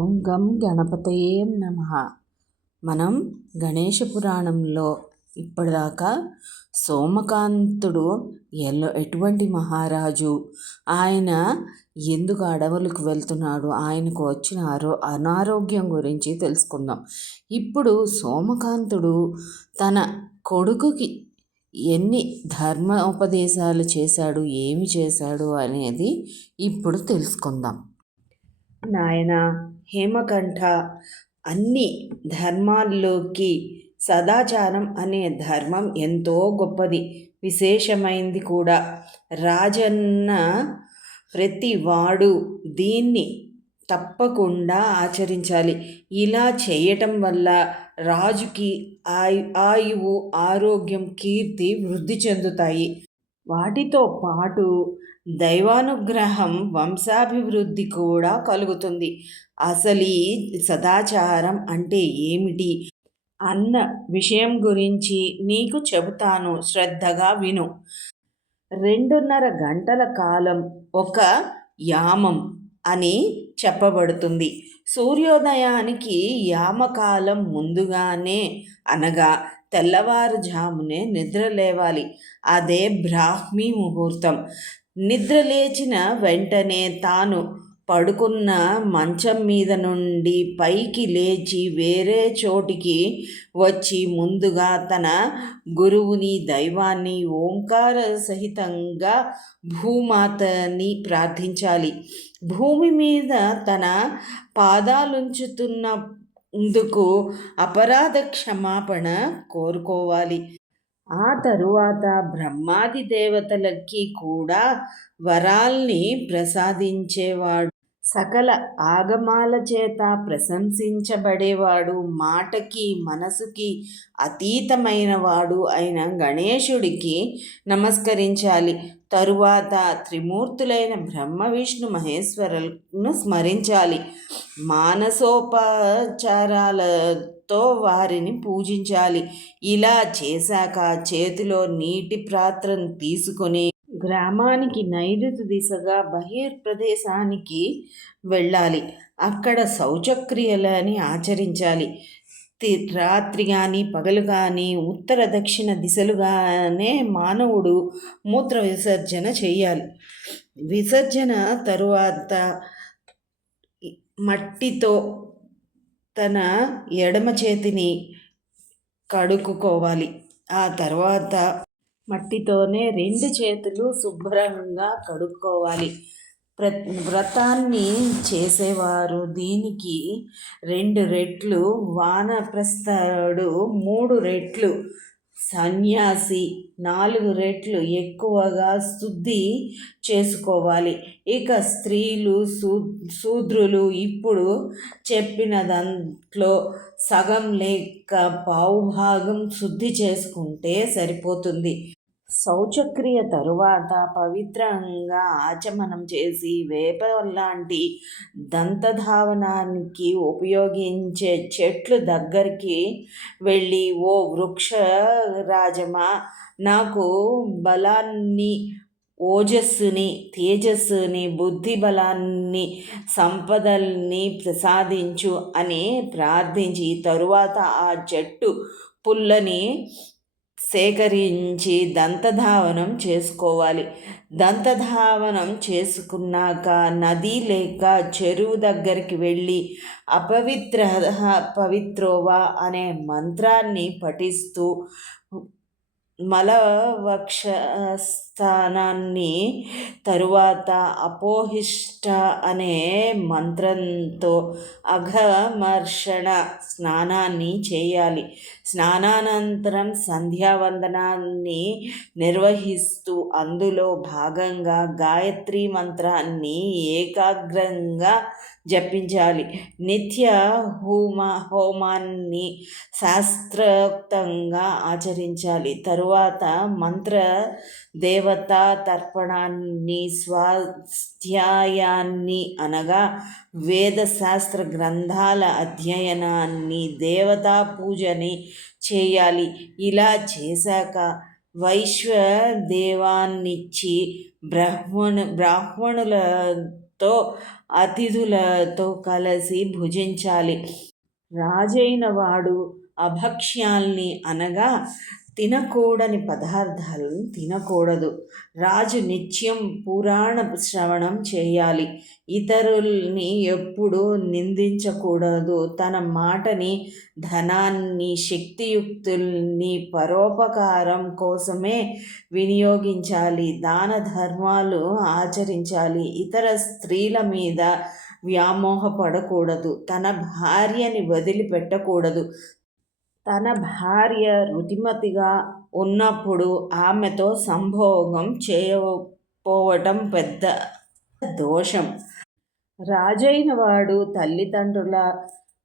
ఓం గం గణపతయే నమః. మనం గణేష పురాణంలో ఇప్పటిదాకా సోమకాంతుడు ఎటువంటి మహారాజు, ఆయన ఎందుకు అడవులకు వెళ్తున్నాడు, ఆయనకు వచ్చిన అనారోగ్యం గురించి తెలుసుకుందాం. ఇప్పుడు సోమకాంతుడు తన కొడుకుకి ఎన్ని ధర్మోపదేశాలు చేశాడు, ఏమి చేశాడు అనేది ఇప్పుడు తెలుసుకుందాం. నాయన హేమకంఠ, అన్ని ధర్మాల్లోకి సదాచారం అనే ధర్మం ఎంతో గొప్పది, విశేషమైంది కూడా. రాజన్న ప్రతి వాడు దీన్ని తప్పకుండా ఆచరించాలి. ఇలా చేయటం వల్ల రాజుకి ఆయువు, ఆరోగ్యం, కీర్తి వృద్ధి చెందుతాయి. వాటితో పాటు దైవానుగ్రహం, వంశాభివృద్ధి కూడా కలుగుతుంది. అసలు ఈ సదాచారం అంటే ఏమిటి అన్న విషయం గురించి నీకు చెబుతాను, శ్రద్ధగా విను. 2.5 గంటల కాలం ఒక యామం అని చెప్పబడుతుంది. సూర్యోదయానికి యామకాలం ముందుగానే, అనగా తెల్లవారుజామునే నిద్ర లేవాలి. అదే బ్రాహ్మీ ముహూర్తం. నిద్ర లేచిన వెంటనే తాను పడుకున్న మంచం మీద నుండి పైకి లేచి వేరే చోటికి వచ్చి ముందుగా తన గురువుని, దైవాన్ని ఓంకార సహితంగా భూమాతని ప్రార్థించాలి. భూమి మీద తన పాదాలుంచుతున్నందుకు అపరాధ క్షమాపణ కోరుకోవాలి. ఆ తరువాత బ్రహ్మాది దేవతలకి కూడా వరాల్ని ప్రసాదించేవాడు, సకల ఆగమాల చేత ప్రశంసించబడేవాడు, మాటకి మనసుకి అతీతమైనవాడు అయిన గణేశుడికి నమస్కరించాలి. తరువాత త్రిమూర్తులైన బ్రహ్మ, విష్ణు, మహేశ్వరులను స్మరించాలి. మానసోపచారాలతో వారిని పూజించాలి. ఇలా చేశాక చేతిలో నీటి పాత్రను తీసుకొని గ్రామానికి నైరుతి దిశగా బహిర్ప్రదేశానికి వెళ్ళాలి. అక్కడ శౌచక్రియలని ఆచరించాలి. రాత్రి కానీ పగలు కానీ ఉత్తర దక్షిణ దిశలుగానే మానవుడు మూత్ర విసర్జన చేయాలి. విసర్జన తరువాత మట్టితో తన ఎడమ చేతిని కడుక్కోవాలి. ఆ తర్వాత మట్టితోనే 2 చేతులు శుభ్రంగా కడుక్కోవాలి. వ్రతాన్ని చేసేవారు దీనికి 2 రెట్లు, వానప్రస్థుడు 3 రెట్లు, సన్యాసి 4 రెట్లు ఎక్కువగా శుద్ధి చేసుకోవాలి. ఇక స్త్రీలు, శూద్రులు ఇప్పుడు చెప్పిన దాంట్లో సగం లేక పావుభాగం శుద్ధి చేసుకుంటే సరిపోతుంది. శౌచక్రియ తరువాత పవిత్రంగా ఆచమనం చేసి వేప లాంటి దంతధావనానికి ఉపయోగించే చెట్లు దగ్గరికి వెళ్ళి, ఓ వృక్షరాజమా, నాకు బలాన్ని, ఓజస్సుని, తేజస్సుని, బుద్ధి బలాన్ని, సంపదల్ని ప్రసాదించు అని ప్రార్థించి తరువాత ఆ చెట్టు పుల్లని సేకరించి దంతధావనం చేసుకోవాలి. దంతధావనం చేసుకున్నాక నది లేక చెరువు దగ్గరికి వెళ్ళి పవిత్రోవా అనే మంత్రాన్ని పఠిస్తూ మలవక్షస్థానాన్ని, తరువాత అపోహిష్ట అనే మంత్రంతో అఘమర్షణ స్నానాన్ని చేయాలి. స్నానానంతరం సంధ్యావందనాన్ని నిర్వహిస్తూ అందులో భాగంగా గాయత్రి మంత్రాన్ని ఏకాగ్రంగా జపించాలి. నిత్య హోమాన్ని శాస్త్రోక్తంగా ఆచరించాలి. తరువాత మంత్ర దేవతా తర్పణాన్ని, స్వాధ్యాయాన్ని అనగా వేదశాస్త్ర గ్రంథాల అధ్యయనాన్ని, దేవతా పూజని చేయాలి. ఇలా చేశాక వైశ్వదేవాన్నిచ్చి బ్రాహ్మణుల తో అతిథులతో కలిసి భుజించాలి. రాజైన వాడు అభక్ష్యాల్ని అనగా తినకూడని పదార్థాలను తినకూడదు. రాజు నిత్యం పురాణ శ్రవణం చేయాలి. ఇతరుల్ని ఎప్పుడూ నిందించకూడదు. తన మాటని, ధనాన్ని, శక్తియుక్తుల్ని పరోపకారం కోసమే వినియోగించాలి. దాన ధర్మాలు ఆచరించాలి. ఇతర స్త్రీల మీద వ్యామోహపడకూడదు. తన భార్యని వదిలిపెట్టకూడదు. తన భార్య రుతిమతిగా ఉన్నప్పుడు ఆమెతో సంభోగం చేయకపోవటం పెద్ద దోషం. రాజైన వాడు తల్లిదండ్రుల,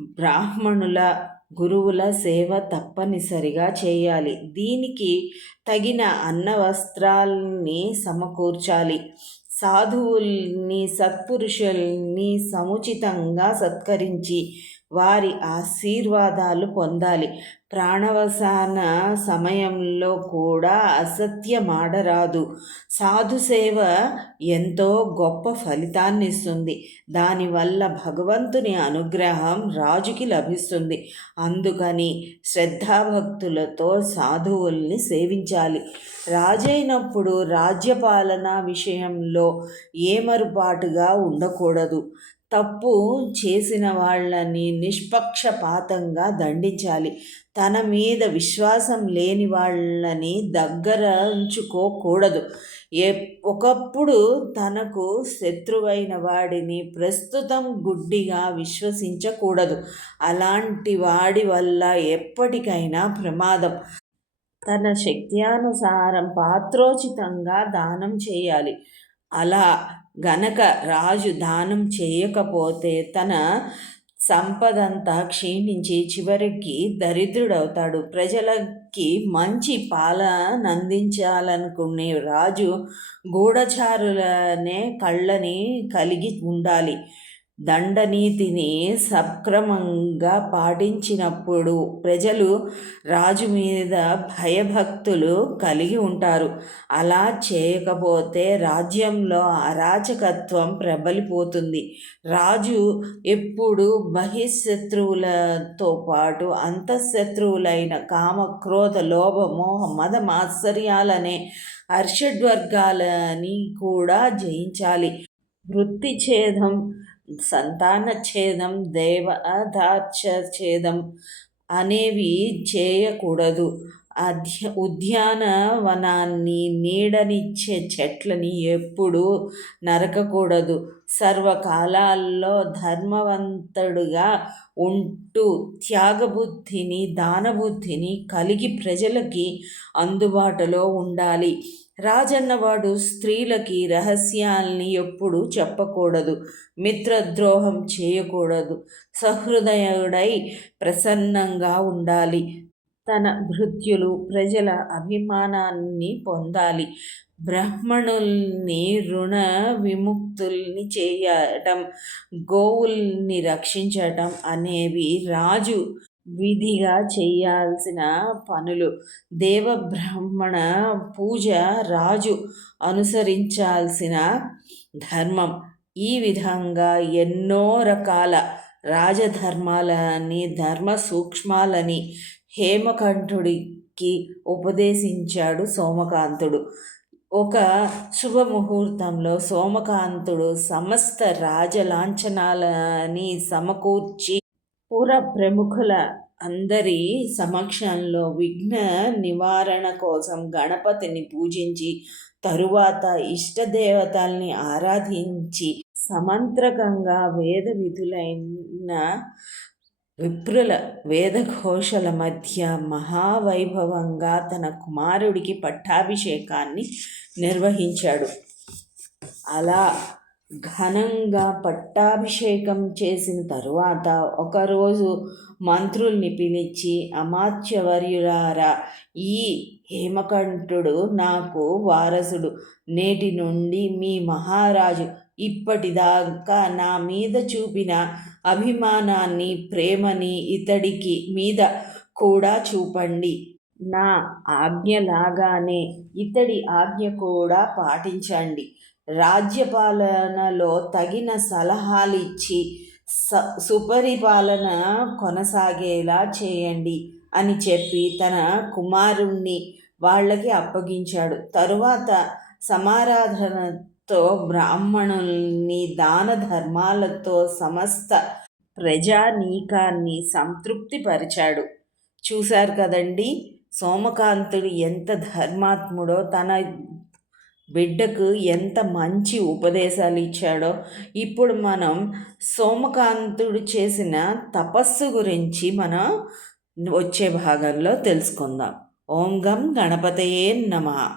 బ్రాహ్మణుల, గురువుల సేవ తప్పనిసరిగా చేయాలి. దీనికి తగిన అన్నవస్త్రాల్ని సమకూర్చాలి. సాధువుల్ని, సత్పురుషుల్ని సముచితంగా సత్కరించి వారి ఆశీర్వాదాలు పొందాలి. ప్రాణవసాన సమయంలో కూడా అసత్యమాడరాదు. సాధుసేవ ఎంతో గొప్ప ఫలితాన్నిస్తుంది. దానివల్ల భగవంతుని అనుగ్రహం రాజుకి లభిస్తుంది. అందుకని శ్రద్ధాభక్తులతో సాధువుల్ని సేవించాలి. రాజైనప్పుడు రాజ్యపాలన విషయంలో ఏమరుపాటుగా ఉండకూడదు. తప్పు చేసిన వాళ్ళని నిష్పక్షపాతంగా దండించాలి. తన మీద విశ్వాసం లేని వాళ్ళని దగ్గర ఉంచుకోకూడదు. ఒకప్పుడు తనకు శత్రువైన వాడిని ప్రస్తుతం గుడ్డిగా విశ్వసించకూడదు. అలాంటి వాడి వల్ల ఎప్పటికైనా ప్రమాదం. తన శక్త్యానుసారం పాత్రోచితంగా దానం చేయాలి. అలా గనక రాజు దానం చేయకపోతే తన సంపదంతా క్షీణించి చివరికి దరిద్రుడవుతాడు. ప్రజలకి మంచి పాలనందించాలనుకునే రాజు గూఢచారులనే కళ్ళని కలిగి ఉండాలి. దండనీతిని సక్రమంగా పాటించినప్పుడు ప్రజలు రాజు మీద భయభక్తులు కలిగి ఉంటారు. అలా చేయకపోతే రాజ్యంలో అరాచకత్వం ప్రబలిపోతుంది. రాజు ఎప్పుడు బహిశత్రువులతో పాటు అంతఃశత్రువులైన కామ, క్రోధ, లోభ, మోహ, మద, మాత్సర్యాలనే అర్షడ్వర్గాలని కూడా జయించాలి. వృత్తిఛేదం, సంతానఛేదం, దేవదార్ఛేదం అనేవి చేయకూడదు. ఉద్యానవనాన్ని, నీడనిచ్చే చెట్లని ఎప్పుడూ నరకకూడదు. సర్వకాలాల్లో ధర్మవంతుడుగా ఉంటూ త్యాగబుద్ధిని, దానబుద్ధిని కలిగి ప్రజలకి అందుబాటులో ఉండాలి. రాజన్నవాడు స్త్రీలకి రహస్యాల్ని ఎప్పుడూ చెప్పకూడదు. మిత్రద్రోహం చేయకూడదు. సహృదయుడై ప్రసన్నంగా ఉండాలి. తన భృత్యులు, ప్రజల అభిమానాన్ని పొందాలి. బ్రాహ్మణుల్ని రుణ విముక్తుల్ని చేయటం, గోవుల్ని రక్షించటం అనేవి రాజు విధిగా చేయాల్సిన పనులు. దేవబ్రాహ్మణ పూజ రాజు అనుసరించాల్సిన ధర్మం. ఈ విధంగా ఎన్నో రకాల రాజధర్మాలని, ధర్మ సూక్ష్మాలని హేమకంఠుడికి ఉపదేశించాడు సోమకాంతుడు. ఒక శుభముహూర్తంలో సోమకాంతుడు సమస్త రాజలాంఛనాలని సమకూర్చి పుర ప్రముఖుల అందరి సమక్షంలో విఘ్న నివారణ కోసం గణపతిని పూజించి తరువాత ఇష్టదేవతల్ని ఆరాధించి సమంత్రకంగా వేద విధులైన విప్రుల వేదఘోషల మధ్య మహావైభవంగా తన కుమారుడికి పట్టాభిషేకాన్ని నిర్వహించాడు. అలా ఘనంగా పట్టాభిషేకం చేసిన తరువాత ఒకరోజు మంత్రుల్ని పిలిచి, అమాత్యవర్యులారా, ఈ హేమకంఠుడు నాకు వారసుడు. నేటి నుండి మీ మహారాజు ఇప్పటిదాకా నా మీద చూపిన అభిమానాన్ని, ప్రేమని ఇతడికి మీద కూడా చూపండి. నా ఆజ్ఞలాగానే ఇతడి ఆజ్ఞ కూడా పాటించండి. రాజ్యపాలనలో తగిన సలహాలిచ్చి సుపరిపాలన కొనసాగేలా చేయండి అని చెప్పి తన కుమారుణ్ణి వాళ్ళకి అప్పగించాడు. తరువాత సమారాధనతో బ్రాహ్మణుల్ని దాన ధర్మాలతో సమస్త ప్రజానీకాన్ని సంతృప్తిపరిచాడు. చూశారు కదండి, సోమకాంతుడు ఎంత ధర్మాత్ముడో, తన బిడ్డకు ఎంత మంచి ఉపదేశాలు ఇచ్చాడో. ఇప్పుడు మనం సోమకాంతుడు చేసిన తపస్సు గురించి మనం వచ్చే భాగంలో తెలుసుకుందాం. ఓం గం గణపతయే నమః.